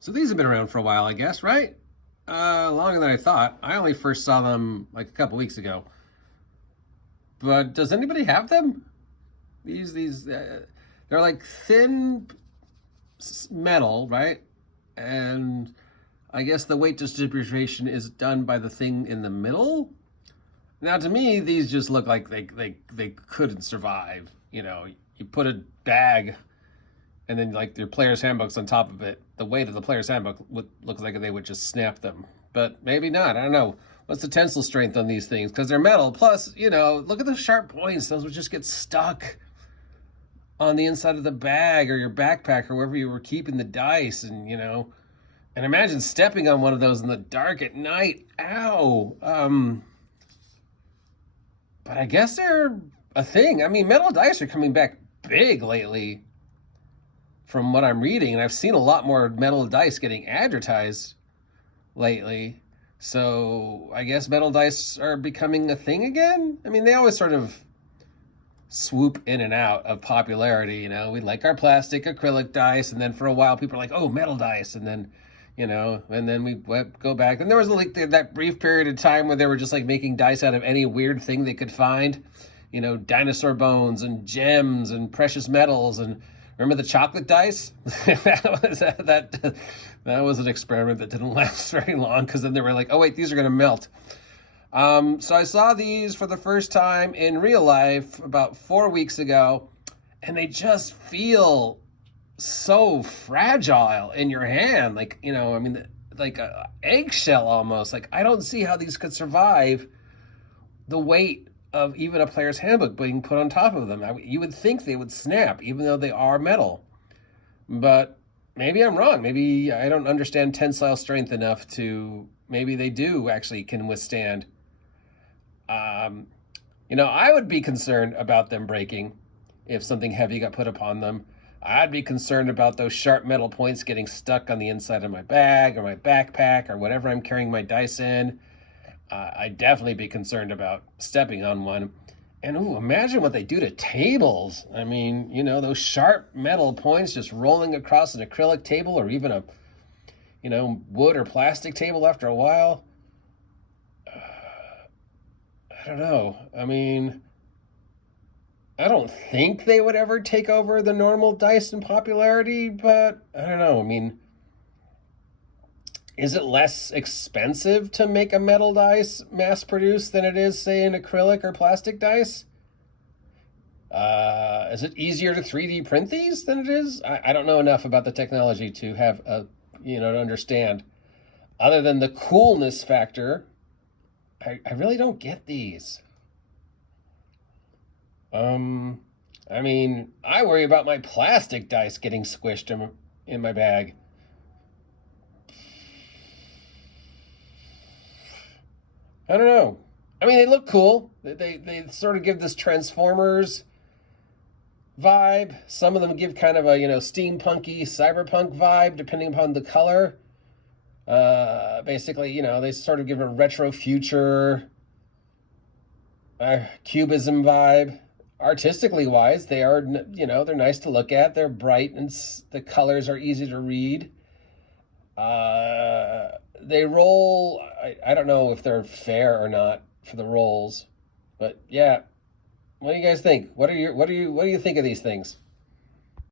So these have been around for a while, I guess, right? Longer than I thought. I only first saw them like a couple weeks ago. But does anybody have them? They're like thin metal, right? And I guess the weight distribution is done by the thing in the middle. Now, to me, these just look like they couldn't survive. You put a bag and then like your player's handbooks on top of it. The weight of the player's handbook looks like they would just snap them, but maybe not. I don't know. What's the tensile strength on these things? Because they're metal. Plus, look at the sharp points. Those would just get stuck on the inside of the bag or your backpack or wherever you were keeping the dice, and imagine stepping on one of those in the dark at night. Ow. But I guess they're a thing. I mean, metal dice are coming back big lately from what I'm reading, and I've seen a lot more metal dice getting advertised lately. So I guess metal dice are becoming a thing again. I mean, they always sort of swoop in and out of popularity. We like our plastic acrylic dice, and then for a while people are like, oh, metal dice, and then we go back. And there was like that brief period of time where they were just like making dice out of any weird thing they could find, dinosaur bones and gems and precious metals. And remember the chocolate dice? that was an experiment that didn't last very long, because then they were like, oh wait, these are gonna melt. So I saw these for the first time in real life about 4 weeks ago, and they just feel so fragile in your hand, like like a eggshell almost. Like, I don't see how these could survive the weight of even a player's handbook being put on top of them. You would think they would snap, even though they are metal. But maybe I'm wrong. Maybe I don't understand tensile strength enough to. Maybe they do actually can withstand. I would be concerned about them breaking if something heavy got put upon them. I'd be concerned about those sharp metal points getting stuck on the inside of my bag or my backpack or whatever I'm carrying my dice in. I'd definitely be concerned about stepping on one. And imagine what they do to tables. I mean, those sharp metal points just rolling across an acrylic table or even a, wood or plastic table after a while. I don't know. I mean, I don't think they would ever take over the normal dice in popularity, but I don't know. I mean, is it less expensive to make a metal dice mass produced than it is, say, an acrylic or plastic dice? Is it easier to 3D print these than it is? I don't know enough about the technology to have to understand. Other than the coolness factor, I really don't get these. I mean, I worry about my plastic dice getting squished in my bag. I don't know. I mean, they look cool. They sort of give this Transformers vibe. Some of them give kind of a, steampunky, cyberpunk vibe, depending upon the color. Basically, they sort of give a retro future, cubism vibe. Artistically wise, they are, they're nice to look at. They're bright and the colors are easy to read. They roll. I don't know if they're fair or not for the rolls, but yeah. What do you guys think? What do you think of these things?